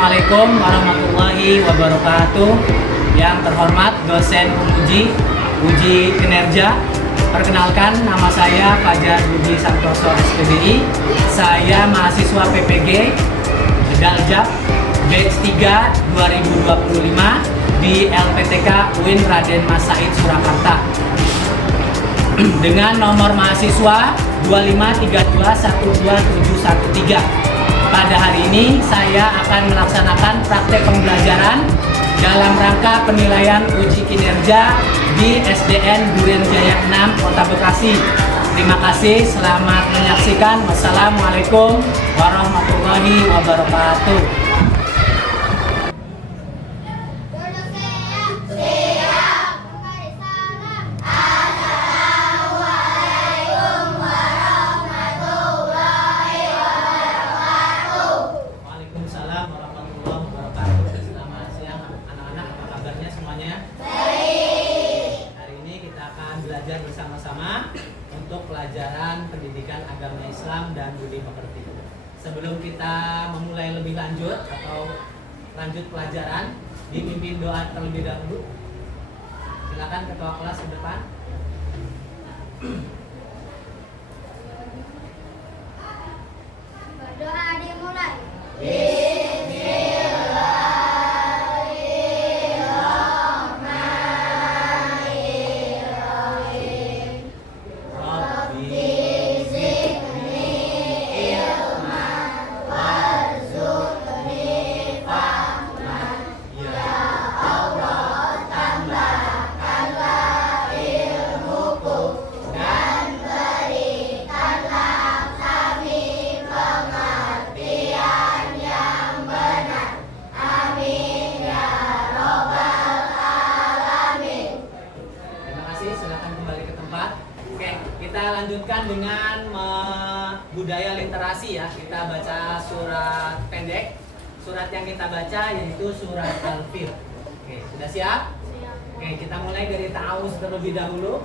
Assalamualaikum warahmatullahi wabarakatuh. Yang terhormat dosen uji kinerja. Perkenalkan, nama saya Fajar Budi Santoso SPDI. Saya mahasiswa PPG Daljab batch 3 2025 di LPTK UIN Raden Mas Said Surakarta. Dengan nomor mahasiswa 253212713. Pada hari ini saya akan melaksanakan praktek pembelajaran dalam rangka penilaian uji kinerja di SDN Duren Jaya 6 Kota Bekasi. Terima kasih, selamat menyaksikan. Wassalamualaikum warahmatullahi wabarakatuh. Bersama-sama untuk pelajaran pendidikan agama Islam dan budi pekerti. Sebelum kita memulai lebih lanjut atau lanjut pelajaran, dipimpin doa terlebih dahulu. Silakan ketua kelas ke depan. Berdoa dimulai. Kita lanjutkan dengan budaya literasi ya. Kita baca surat pendek. Surat yang kita baca yaitu surat Al-Fil. Oke, sudah siap? Siap. Oke, kita mulai dari ta'awuz terlebih dahulu.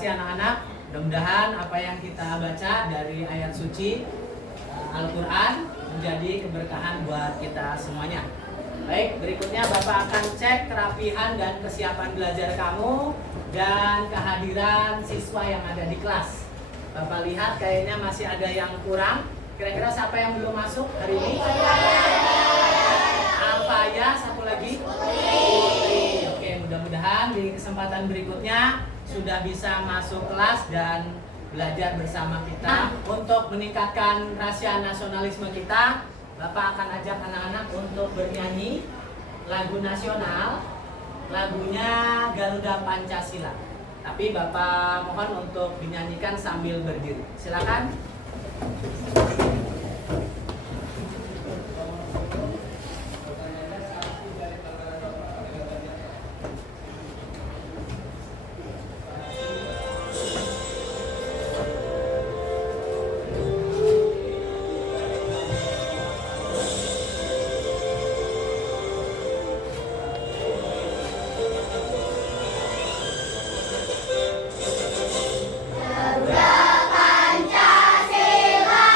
Anak-anak, mudah-mudahan apa yang kita baca dari ayat suci Al-Quran menjadi keberkahan buat kita semuanya. Baik, berikutnya Bapak akan cek kerapihan dan kesiapan belajar kamu dan kehadiran siswa yang ada di kelas. Bapak lihat kayaknya masih ada yang kurang. Kira-kira siapa yang belum masuk hari ini? Alfaya, satu lagi? Oke, mudah-mudahan di kesempatan berikutnya sudah bisa masuk kelas dan belajar bersama kita. Untuk meningkatkan rasa nasionalisme kita, Bapak akan ajak anak-anak untuk bernyanyi lagu nasional, lagunya Garuda Pancasila. Tapi Bapak mohon untuk dinyanyikan sambil berdiri. Silakan. Garuda Pancasila.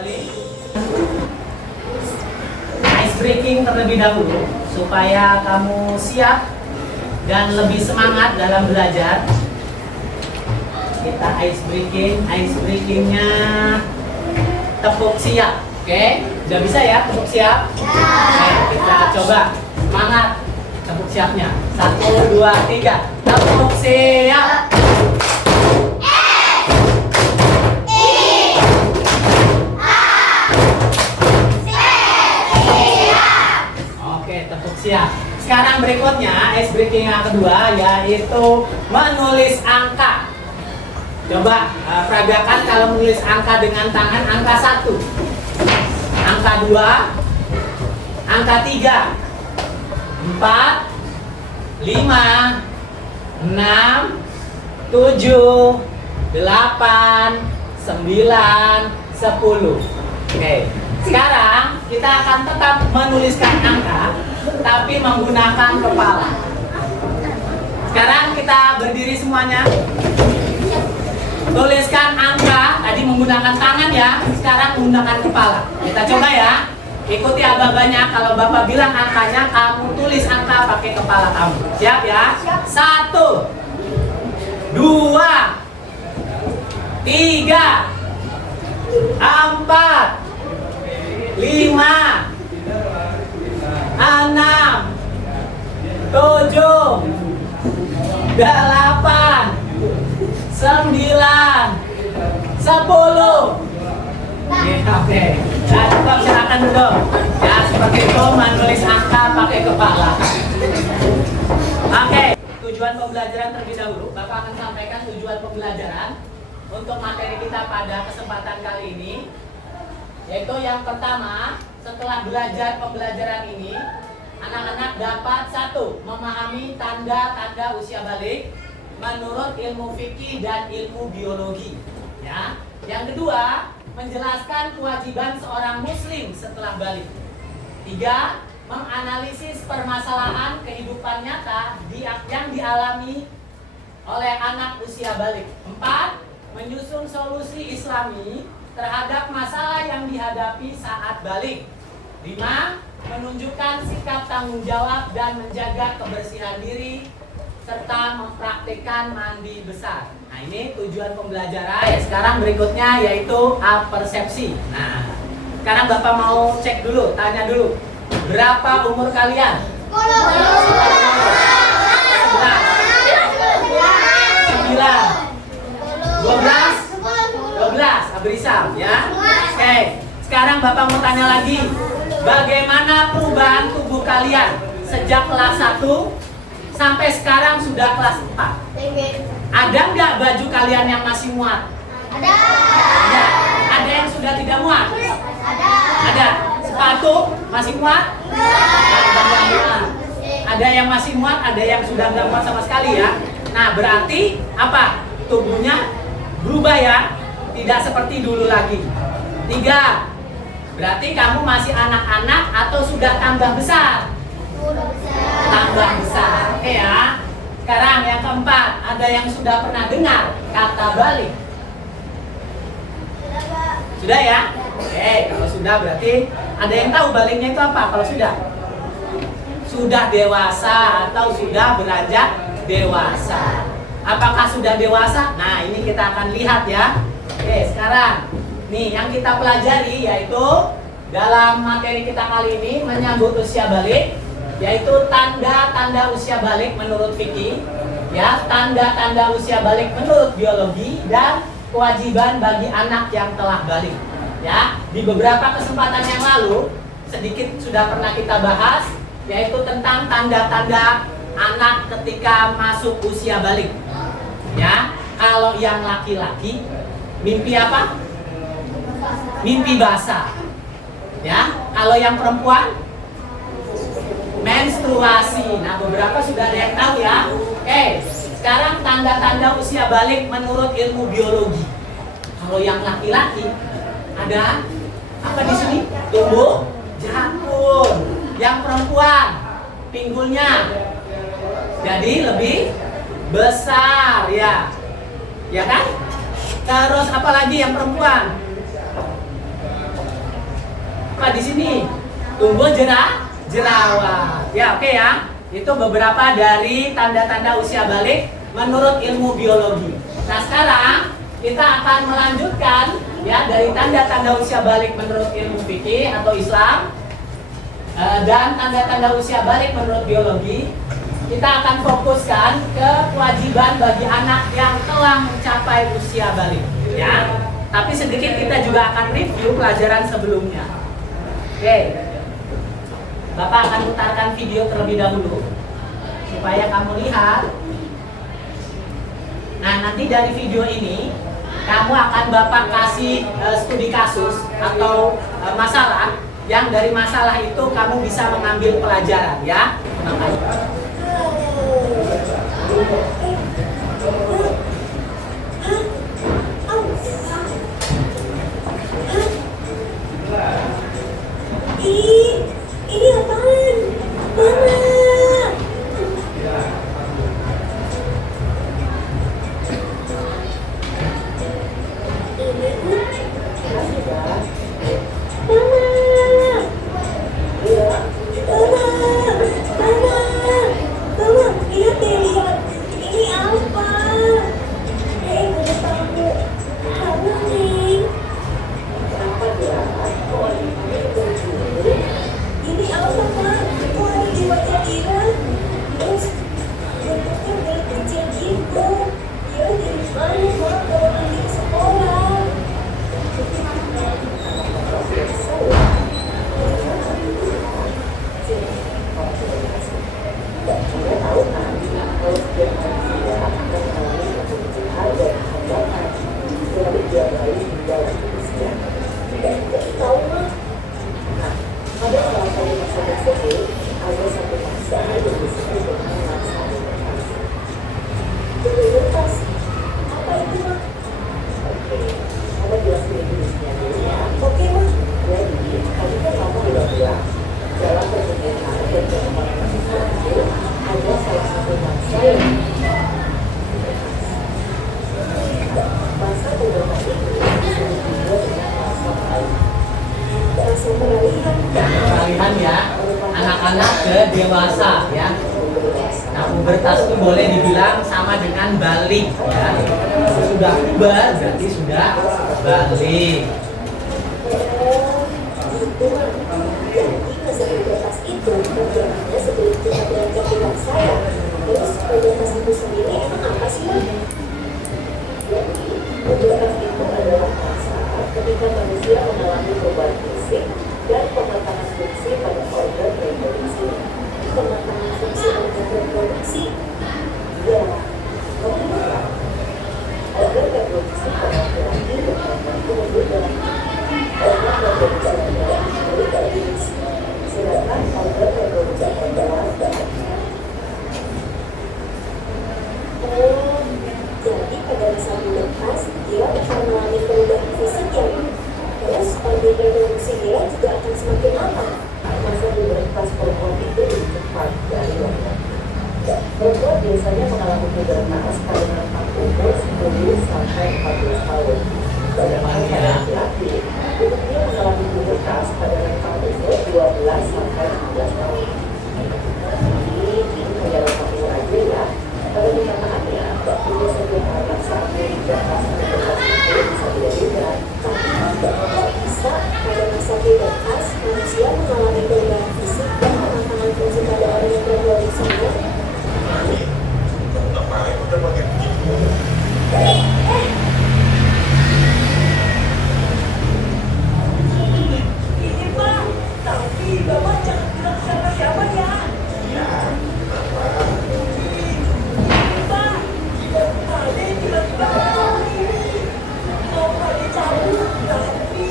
balik. Ice breaking terlebih dahulu supaya kamu siap dan lebih semangat dalam belajar. Kita ice breakingnya tepuk siap. Oke, udah bisa ya tepuk siap? Oke, kita coba semangat tepuk siapnya. 1, 2, 3, tepuk siap. Oke, tepuk siap. Sekarang berikutnya ice breaking yang kedua yaitu menulis angka. Coba peragakan kalau menulis angka dengan tangan. Angka 1, angka 2, angka 3, 4, 5, 6, 7, 8, 9, 10. Oke, sekarang kita akan tetap menuliskan angka tapi menggunakan kepala. Sekarang kita berdiri semuanya. Tuliskan angka, tadi menggunakan tangan ya, sekarang menggunakan kepala. Kita coba ya, ikuti abang-abangnya. Kalau bapak bilang angkanya, kamu tulis angka pakai kepala kamu. Siap ya? 1, 2, 3, 4, 5, 6, 7, 8, 9, 10. Oke. Nah, coba silakan dulu. Ya, seperti itu menulis angka pakai kepala. Oke. Tujuan pembelajaran terlebih dahulu. Bapak akan sampaikan tujuan pembelajaran untuk materi kita pada kesempatan kali ini. Yaitu yang pertama, setelah belajar pembelajaran ini, anak-anak dapat 1. Memahami tanda-tanda usia balik menurut ilmu fikih dan ilmu biologi. Ya. Yang kedua, menjelaskan kewajiban seorang muslim setelah balik. 3. Menganalisis permasalahan kehidupan nyata yang dialami oleh anak usia balik. 4. Menyusun solusi islami terhadap masalah yang dihadapi saat balik. 5. Menunjukkan sikap tanggung jawab dan menjaga kebersihan diri serta mempraktikkan mandi besar. Nah, ini tujuan pembelajaran. Sekarang berikutnya yaitu persepsi. Nah, sekarang Bapak mau cek dulu, tanya dulu. Berapa umur kalian? 10. 11. 9. 12. Abrisal ya. Oke, sekarang Bapak mau tanya lagi. Bagaimana perubahan tubuh kalian sejak kelas 1 sampai sekarang sudah kelas 4? Ada nggak baju kalian yang masih muat? Ada. Ada. Ada yang sudah tidak muat? Ada. Ada. Sepatu masih muat? Enggak. Ada yang masih muat, ada yang sudah nggak muat sama sekali ya. Nah, berarti apa? Tubuhnya berubah ya, tidak seperti dulu lagi. 3. Berarti kamu masih anak-anak atau sudah tambah besar? Tambah besar. Oke ya. Sekarang yang keempat, ada yang sudah pernah dengar kata balik? Sudah ya? Oke, kalau sudah berarti ada yang tahu baliknya itu apa? Kalau sudah dewasa atau sudah beranjak dewasa. Apakah sudah dewasa? Nah, ini kita akan lihat ya. Oke, sekarang nih yang kita pelajari yaitu dalam materi kita kali ini menyambut usia balik, yaitu tanda-tanda usia balik menurut fikih, ya, tanda-tanda usia balik menurut biologi, dan kewajiban bagi anak yang telah balik. Ya, di beberapa kesempatan yang lalu sedikit sudah pernah kita bahas, yaitu tentang tanda-tanda anak ketika masuk usia balik. Ya, kalau yang laki-laki mimpi apa? Mimpi basah. Ya, kalau yang perempuan menstruasi. Nah, beberapa sudah ada yang tahu ya. Oke, sekarang tanda-tanda usia balik menurut ilmu biologi. Kalau yang laki-laki ada apa di sini? Tumbuh jakun. Yang perempuan pinggulnya jadi lebih besar ya. Ya kan? Terus apa lagi yang perempuan? apa di sini? Tumbuh jerawat. Ya, oke ya. Itu beberapa dari tanda-tanda usia balik menurut ilmu biologi. Nah, sekarang kita akan melanjutkan ya dari tanda-tanda usia balik menurut ilmu fikih atau Islam dan tanda-tanda usia balik menurut biologi. Kita akan fokuskan ke kewajiban bagi anak yang telah mencapai usia balik ya. Tapi sedikit kita juga akan review pelajaran sebelumnya. Oke. Bapak akan putarkan video terlebih dahulu supaya kamu lihat. Nah, nanti dari video ini kamu akan Bapak kasih studi kasus atau masalah yang dari masalah itu kamu bisa mengambil pelajaran ya. Ini apaan? Mama. Peralihan ya, anak-anak ke dewasa ya. Nah, pubertas itu boleh dibilang sama dengan balik ya. Sudah puber berarti sudah balik. Terus pubertas itu sendiri emang apa sih, Ma? Pubertas itu adalah masa ketika manusia mengalami perubahan fisik dan pematangan fungsi pada organ reproduksi. Pematangan fungsi organ reproduksi? Ya, kamu tahu. Organ reproduksi pada laki-laki dan perempuan itu berbeda. Organ reproduksi laki-laki milik reproduksi, sedangkan organ reproduksi perempuan jadi pada masa pubertas dia akan mengalami perubahan fisik yang terus organ reproduksi dia juga akan semakin lama. Masa pubertas perempuan itu lebih cepat dari laki-laki. Perempuan biasanya mengalami pubertas pada rentang umur 10 sampai 14 tahun. Sedangkan pada laki-laki umumnya mengalami pubertas pada rentang umur 12 sampai 15 tahun. Ini kayak rentang umur aja ya. Pada kenyataannya, waktunya setiap anak saat pubertas itu bisa beda-beda. Tapi bisa pada masa pubertas manusia mengalami perubahan fisik dan pematangan fungsi pada organ reproduksinya. Ngapain udah pakai begitu? Ini Pak, tapi Bapak jangan bilang siapa-siapa ya. Ya, kenapa? Pak, tadi tiba-tiba mau pada tahu, tapi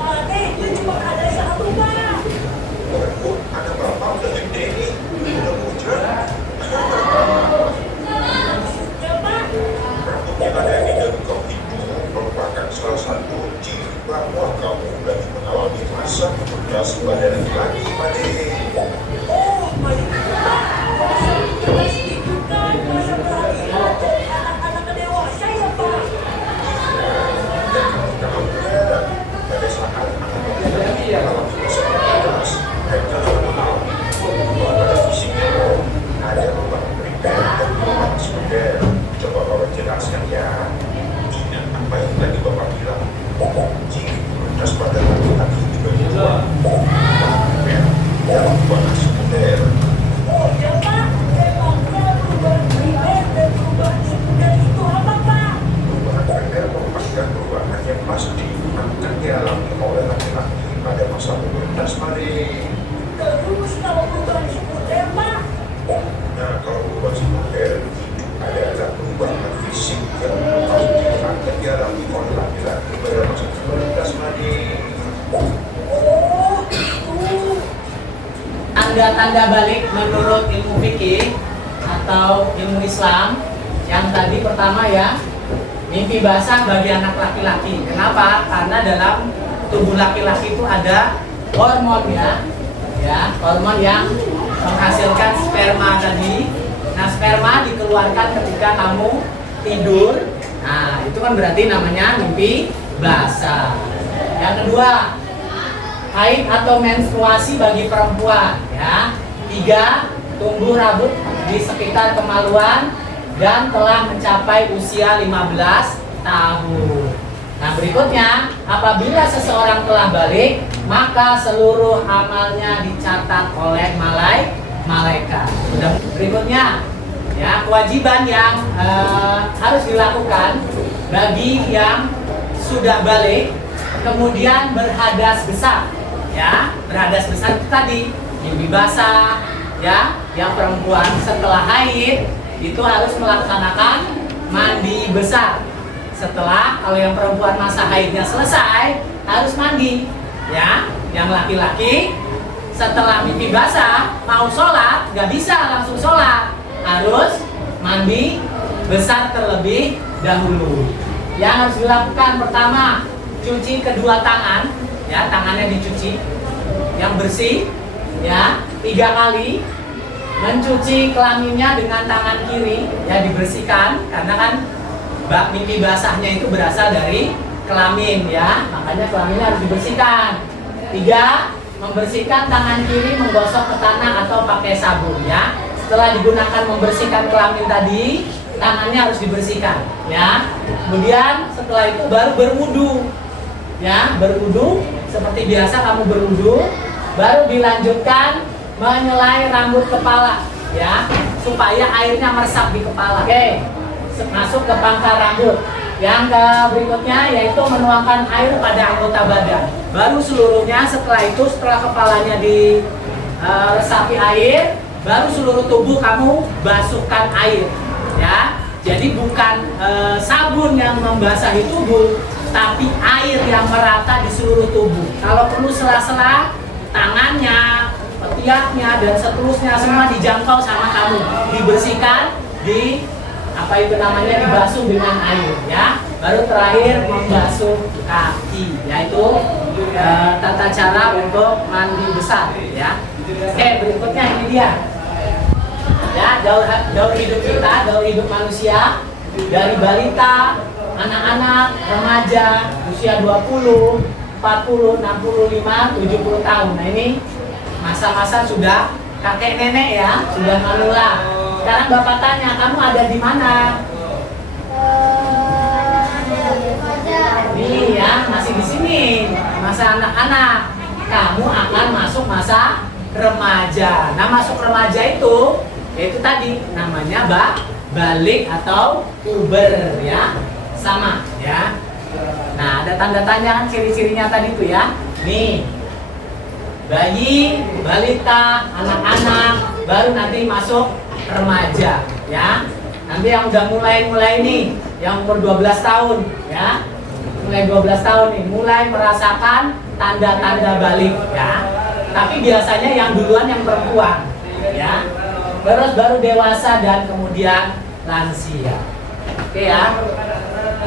Ade itu cuma ada satu Pak. Waduh, ada berapa udah gede nih? Udah bujur. Ya Pak, Mungkin ada yang tidak kau itu merupakan salah satu ciri bahwa kamu lagi mengalami masa pubertas pada laki-laki, Pade. oh Pak, jelas itu kan masa peralihan dari anak-anak ke dewasa ya Pak. Kamu pada saat anak-anak tanda-tanda balik menurut ilmu fikih atau ilmu Islam. Yang tadi pertama ya, mimpi basah bagi anak laki-laki. Kenapa? Karena dalam tubuh laki-laki itu ada hormon ya, hormon yang menghasilkan sperma tadi. Nah, sperma dikeluarkan ketika kamu tidur. Nah, itu kan berarti namanya mimpi basah. Yang kedua, haid atau menstruasi bagi perempuan ya. 3, tumbuh rambut di sekitar kemaluan dan telah mencapai usia 15 tahun. Nah, berikutnya, apabila seseorang telah balik, maka seluruh amalnya dicatat oleh malaikat. Berikutnya, ya, kewajiban yang harus dilakukan bagi yang sudah balik kemudian berhadas besar. Ya, berhadas besar itu tadi mimpi basah, ya, yang perempuan setelah haid itu harus melaksanakan mandi besar. Setelah, kalau yang perempuan masa haidnya selesai harus mandi, ya. Yang laki-laki setelah mimpi basah mau sholat nggak bisa langsung sholat, harus mandi besar terlebih dahulu. Yang harus dilakukan pertama, cuci kedua tangan, ya, tangannya dicuci yang bersih, ya, 3 kali. Mencuci kelaminnya dengan tangan kiri, ya, dibersihkan karena kan mimpi basahnya itu berasal dari kelamin, ya, makanya kelaminnya harus dibersihkan. 3, membersihkan tangan kiri, menggosok ke tanah atau pakai sabun, ya. Setelah digunakan membersihkan kelamin tadi, tangannya harus dibersihkan, ya. Kemudian setelah itu baru berwudu, ya, berwudu seperti biasa kamu berwudu, baru dilanjutkan menyelai rambut kepala, ya, supaya airnya meresap di kepala. Oke, masuk ke pangkal rambut. Yang berikutnya yaitu menuangkan air pada anggota badan. Baru seluruhnya setelah itu, setelah kepalanya diresapi air, baru seluruh tubuh kamu basuhkan air, ya. Jadi bukan sabun yang membasahi tubuh, tapi air yang merata di seluruh tubuh. Kalau perlu sela-sela, tangannya, ketiaknya, dan seterusnya semua dijangkau sama kamu, dibersihkan, dibasuh dengan air, ya. Baru terakhir membasuh kaki, yaitu tata cara untuk mandi besar, ya. Oke, berikutnya ini dia, ya, daur hidup kita, daur hidup manusia dari balita, anak-anak, remaja, usia 20, 40, 65, 70 tahun. Nah, ini masa-masa sudah kakek nenek, ya, sudah manula. Sekarang Bapak tanya, kamu ada di mana? Nih, ya, masih di sini. Masa anak-anak. Kamu akan masuk masa remaja. Nah, masuk remaja itu yaitu tadi namanya balik atau puber, ya. Sama, ya. Nah, ada tanda tanya kan, ciri-cirinya tadi tuh, ya. Nih, bayi, balita, anak-anak, baru nanti masuk remaja, ya. Nanti yang udah mulai nih, yang umur 12 tahun, ya. Mulai 12 tahun nih, mulai merasakan tanda-tanda balik, ya. Tapi biasanya yang duluan yang perempuan, ya. Terus baru dewasa dan kemudian lansia. Oke, ya.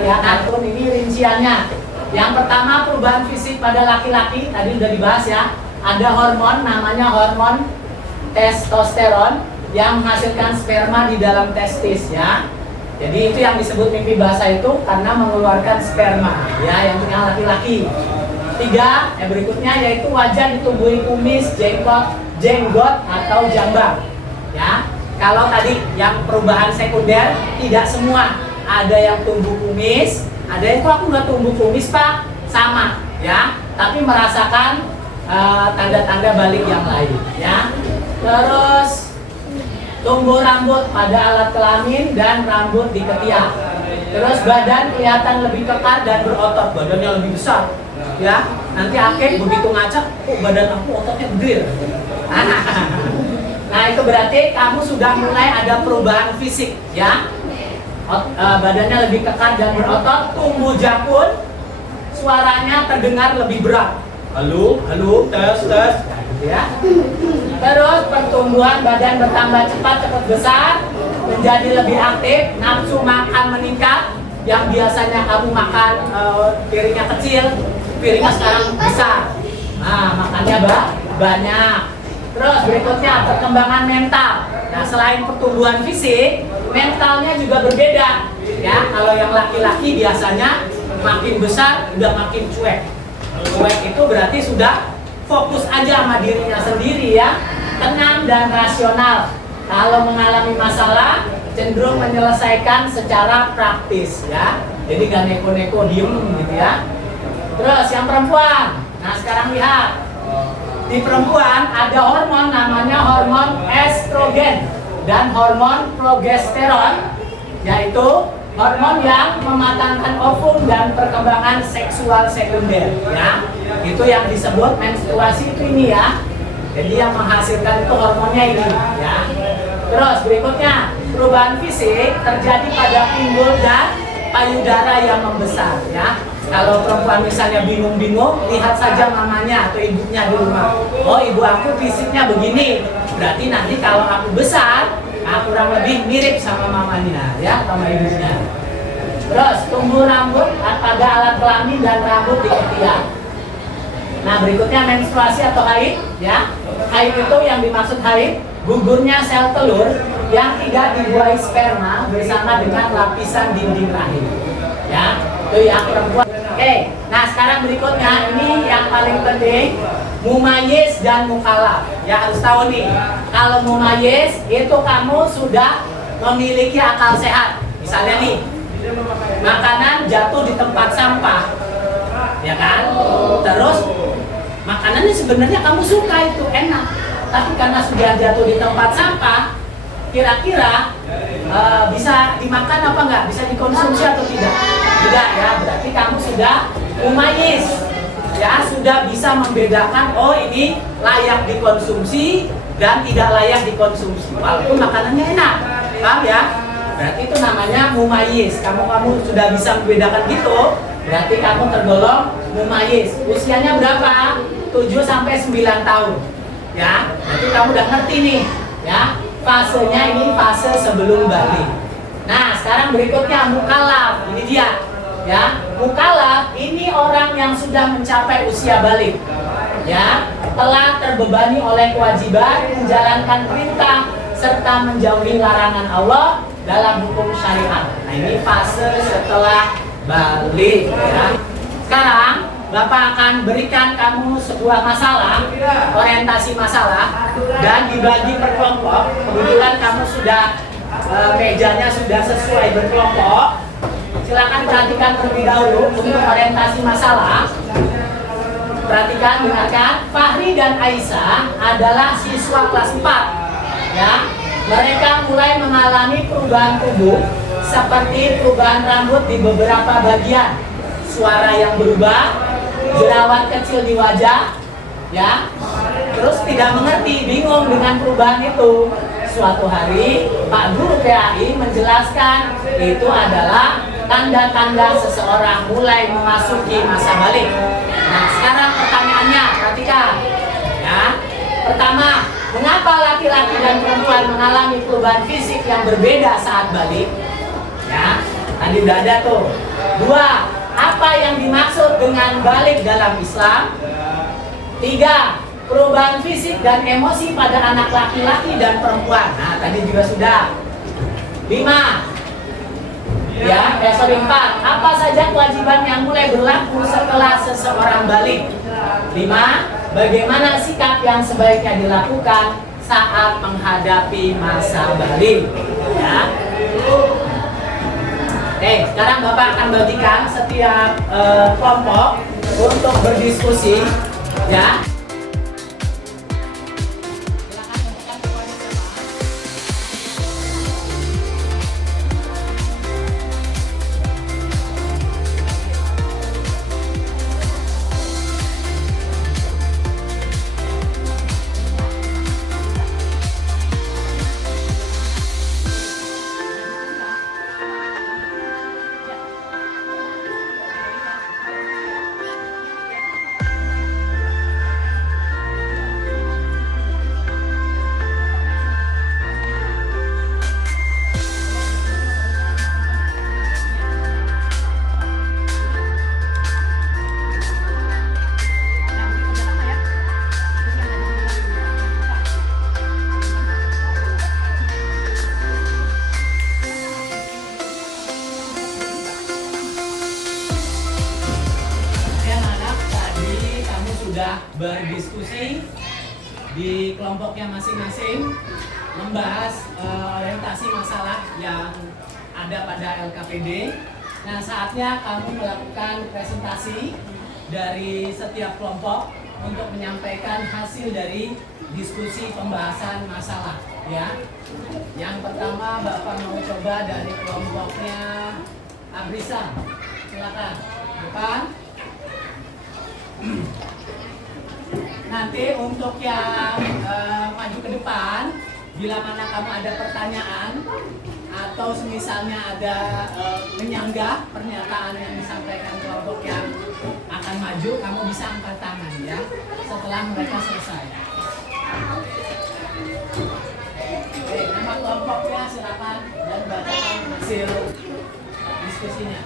Ya, kartun ini rinciannya. Yang pertama, perubahan fisik pada laki-laki tadi udah dibahas, ya. Ada hormon namanya hormon testosteron yang menghasilkan sperma di dalam testis, ya. Jadi itu yang disebut mimpi basah itu karena mengeluarkan sperma, ya, yang punya laki-laki. 3, yang berikutnya yaitu wajah ditumbuhi kumis, jenggot atau jambang, ya. Kalau tadi yang perubahan sekunder tidak semua, ada yang tumbuh kumis, ada yang kok aku nggak tumbuh kumis Pak, sama, ya, tapi merasakan tanda-tanda balik yang lain, ya. Terus tumbuh rambut pada alat kelamin dan rambut di ketiak. Terus badan kelihatan lebih kekar dan berotot, badannya lebih besar, ya. Nanti akhir begitu ngacak, kok badan aku ototnya gede. Nah, itu berarti kamu sudah mulai ada perubahan fisik, ya. Badannya lebih kekar dan berotot, tumbuh jakun, suaranya terdengar lebih berat, halo, tes, nah, gitu ya. Terus pertumbuhan badan bertambah cepat besar, menjadi lebih aktif, nafsu makan meningkat. Yang biasanya kamu makan piringnya kecil, piringnya sekarang besar. Nah, makannya banyak. Terus berikutnya perkembangan mental. Nah, selain pertumbuhan fisik, mentalnya juga berbeda. Ya, kalau yang laki-laki biasanya makin besar udah makin cuek. Cuek itu berarti sudah fokus aja sama dirinya sendiri ya. Tenang dan rasional. Kalau mengalami masalah cenderung menyelesaikan secara praktis ya. Jadi gak neko-neko diem gitu ya. Terus yang perempuan. Nah, sekarang lihat. Di perempuan ada hormon namanya hormon estrogen dan hormon progesteron, yaitu hormon yang mematangkan ovum dan perkembangan seksual sekunder ya. Itu yang disebut menstruasi itu ini ya. Jadi yang menghasilkan itu hormonnya ini ya. Terus berikutnya perubahan fisik terjadi pada pinggul dan payudara yang membesar ya. Kalau perempuan misalnya bingung-bingung, lihat saja mamanya atau ibunya di rumah. Oh, ibu aku fisiknya begini, berarti nanti kalau aku besar, kurang lebih mirip sama mamanya ya, sama ibunya. Terus tumbuh rambut pada alat kelamin dan rambut di ketiak. Nah, berikutnya menstruasi atau haid ya. Haid itu yang dimaksud haid, gugurnya sel telur yang tidak dibuahi sperma bersama dengan lapisan dinding rahim. Ya, itu yang perempuan. Oke, nah sekarang berikutnya ini yang paling penting, mumayyiz dan mukallaf. Ya, harus tahu nih, kalau mumayyiz itu kamu sudah memiliki akal sehat. Misalnya nih, makanan jatuh di tempat sampah, ya kan? Terus makanannya sebenarnya kamu suka, itu enak, tapi karena sudah jatuh di tempat sampah, kira-kira bisa dimakan apa enggak? Bisa dikonsumsi atau tidak? Tidak ya, berarti kamu sudah mumayyiz ya, sudah bisa membedakan oh ini layak dikonsumsi dan tidak layak dikonsumsi walaupun makanannya enak, paham ya? Berarti itu namanya mumayyiz. Kamu sudah bisa membedakan gitu, berarti kamu tergolong mumayyiz. Usianya berapa? 7-9 tahun ya, berarti kamu udah ngerti nih ya, fasenya ini fase sebelum balik. Nah, sekarang berikutnya mukallaf. Ini dia ya. Mukallaf ini orang yang sudah mencapai usia balik ya, telah terbebani oleh kewajiban menjalankan perintah serta menjauhi larangan Allah dalam hukum syariat. Nah, ini fase setelah balik ya. Sekarang Bapak akan berikan kamu sebuah masalah, orientasi masalah, dan dibagi per kelompok. Kebetulan kamu sudah mejanya sudah sesuai berkelompok. Silakan perhatikan terlebih dahulu untuk orientasi masalah. Perhatikan, dengarkan. Fahri dan Aisyah adalah siswa kelas 4 ya. Mereka mulai mengalami perubahan tubuh seperti perubahan rambut di beberapa bagian, suara yang berubah, jerawat kecil di wajah ya. Terus tidak mengerti, bingung dengan perubahan itu. Suatu hari Pak Guru PAI menjelaskan itu adalah tanda-tanda seseorang mulai memasuki masa balik. Nah, sekarang pertanyaannya, perhatikan ya. Pertama, mengapa laki-laki dan perempuan mengalami perubahan fisik yang berbeda saat balik? Ya, tadi udah ada tuh. 2, apa yang dimaksud dengan balik dalam Islam? 3, perubahan fisik dan emosi pada anak laki-laki dan perempuan. Nah, tadi juga sudah. 5, 4, apa saja kewajiban yang mulai berlaku setelah seseorang balik? 5, bagaimana sikap yang sebaiknya dilakukan saat menghadapi masa balik? Ya. Oke, sekarang Bapak akan bagikan setiap kelompok untuk berdiskusi ya. berdiskusi di kelompoknya masing-masing, membahas orientasi masalah yang ada pada LKPD. Nah, saatnya kamu melakukan presentasi dari setiap kelompok untuk menyampaikan hasil dari diskusi pembahasan masalah, ya. Yang pertama Bapak mau coba dari kelompoknya Abrisa. Silakan. Depan. Nanti untuk yang maju ke depan, bila mana kamu ada pertanyaan atau misalnya ada menyanggah pernyataan yang disampaikan kelompok yang akan maju, kamu bisa angkat tangan ya setelah mereka selesai. Oke, nama kelompoknya silakan dan bacakan hasil diskusinya.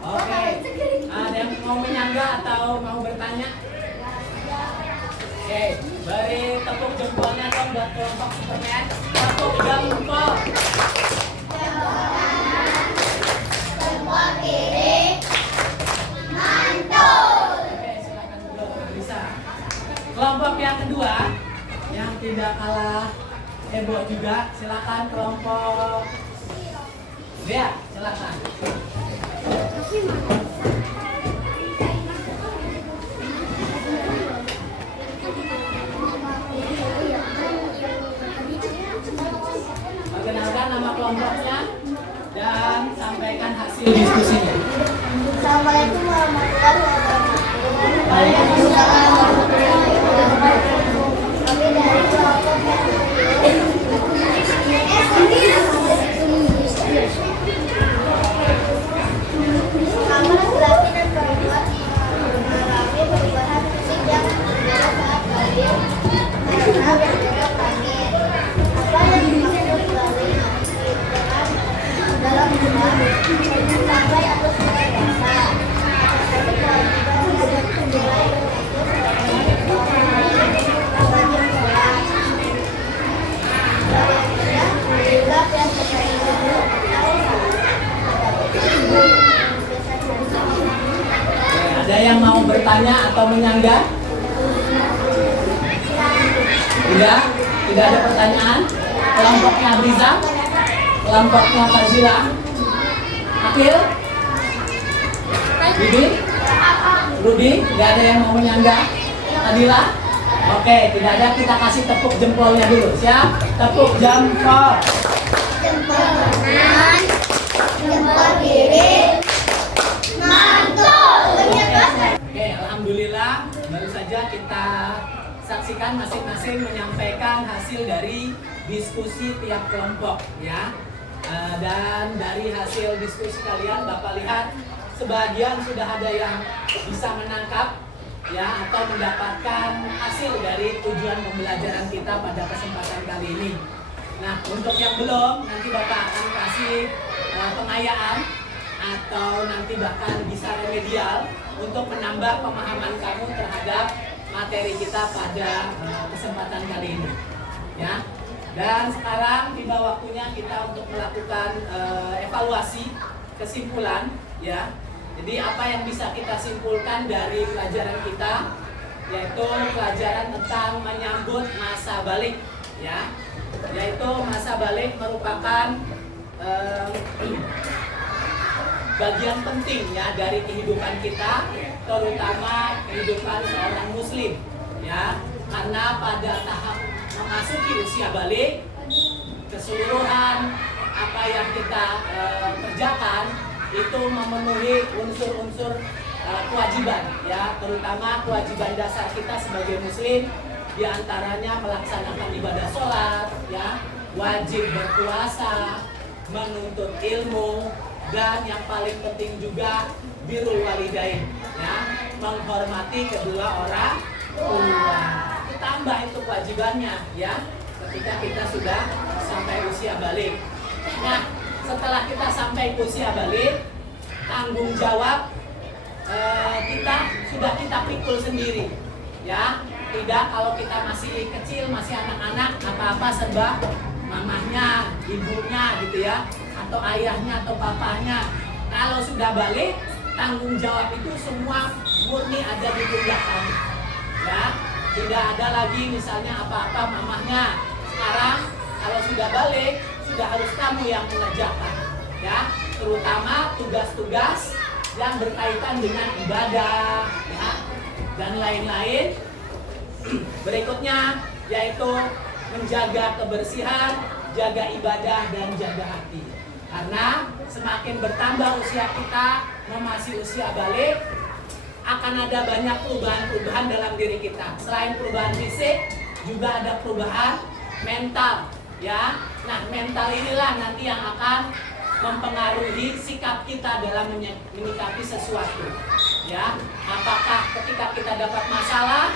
Oke, ada yang mau menyanggah atau mau bertanya? Oke, beri tepuk jempolnya dong buat kelompok Superman. Tepuk jempol. Jempol kiri. Mantul. Oke, silakan dulu bisa. Kelompok yang kedua yang tidak kalah heboh juga, silakan kelompok Dea, silakan. Perkenalkan nama kelompoknya dan sampaikan hasil diskusinya. Assalamualaikum warahmatullahi wabarakatuh. Waalaikumsalam warahmatullahi wabarakatuh. Kami dari kelompok kami laki-laki dan perempuan mengalami perubahan fisik yang berbeda saat lahir karena berbeda planet. Apa yang dimaksud dari dalam rumah sampai atau sudah biasa. Satu kewajiban yang dimulai Ada yang mau bertanya atau menyanggah? Tidak? Tidak ada pertanyaan? Kelompoknya Abriza? Kelompoknya Fazila? Akil? Bibi? Rudi? Tidak ada yang mau menyanggah? Adila? Oke, tidak ada, kita kasih tepuk jempolnya dulu. Siap? Tepuk jempol. jempol kanan, jempol kiri, mantul. Oke, alhamdulillah baru saja kita saksikan masing-masing menyampaikan hasil dari diskusi tiap kelompok ya. Dan dari hasil diskusi kalian Bapak lihat sebagian sudah ada yang bisa menangkap ya atau mendapatkan hasil dari tujuan pembelajaran kita pada kesempatan kali ini. Nah, untuk yang belum nanti Bapak akan kasih pengayaan atau nanti bahkan bisa remedial untuk menambah pemahaman kamu terhadap materi kita pada kesempatan kali ini ya. Dan sekarang tiba waktunya kita untuk melakukan evaluasi kesimpulan ya. Jadi apa yang bisa kita simpulkan dari pelajaran kita, yaitu pelajaran tentang menyambut masa balik ya. Yaitu masa balik merupakan bagian penting ya dari kehidupan kita, terutama kehidupan seorang muslim ya. Karena pada tahap memasuki usia balik, keseluruhan apa yang kita kerjakan itu memenuhi unsur-unsur kewajiban, ya, terutama kewajiban dasar kita sebagai muslim, diantaranya melaksanakan ibadah sholat, ya, wajib berpuasa, menuntut ilmu, dan yang paling penting juga birrul walidain, ya, menghormati kedua orang tua. Ditambah itu kewajibannya, ya, ketika kita sudah sampai usia balik. Nah, setelah kita sampai usia balik, tanggung jawab kita pikul sendiri, ya. Tidak kalau kita masih kecil, masih anak-anak, apa-apa serba mamahnya, ibunya gitu ya, atau ayahnya atau papahnya. Kalau sudah balik, tanggung jawab itu semua murni ada di pundak kamu, ya. Tidak ada lagi misalnya apa-apa mamahnya. Sekarang kalau sudah balik, sudah harus kamu yang mengerjakan, ya, terutama tugas-tugas yang berkaitan dengan ibadah, ya, dan lain-lain. Berikutnya yaitu menjaga kebersihan, jaga ibadah, dan jaga hati. Karena semakin bertambah usia kita, memasuki usia balik, akan ada banyak perubahan-perubahan dalam diri kita. Selain perubahan fisik, juga ada perubahan mental, ya. Nah, mental inilah nanti yang akan mempengaruhi sikap kita dalam menyikapi sesuatu, ya. Apakah ketika kita dapat masalah,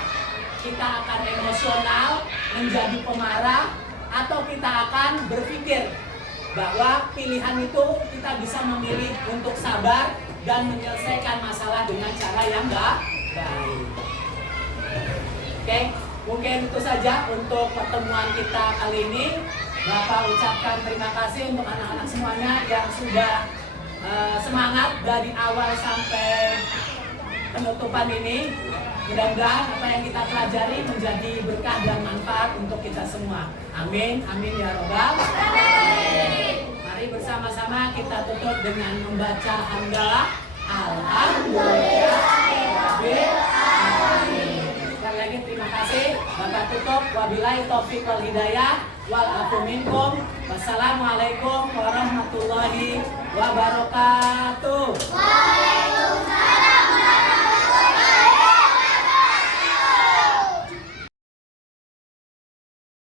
kita akan emosional, menjadi pemarah, atau kita akan berpikir bahwa pilihan itu kita bisa memilih untuk sabar dan menyelesaikan masalah dengan cara yang baik. Oke, mungkin itu saja untuk pertemuan kita kali ini. Bapak ucapkan terima kasih untuk anak-anak semuanya yang sudah semangat dari awal sampai penutupan ini. Mudah-mudahan apa yang kita pelajari menjadi berkah dan manfaat untuk kita semua. Amin, amin ya robbal alamin. Mari bersama-sama kita tutup dengan membaca hamdalah. Alhamdulillah. Sekali lagi terima kasih. Bapak tutup. Wabillahi taufiq wal hidayah. Wal afu minkum. Wassalamualaikum warahmatullahi wabarakatuh. Waalaikumsalam.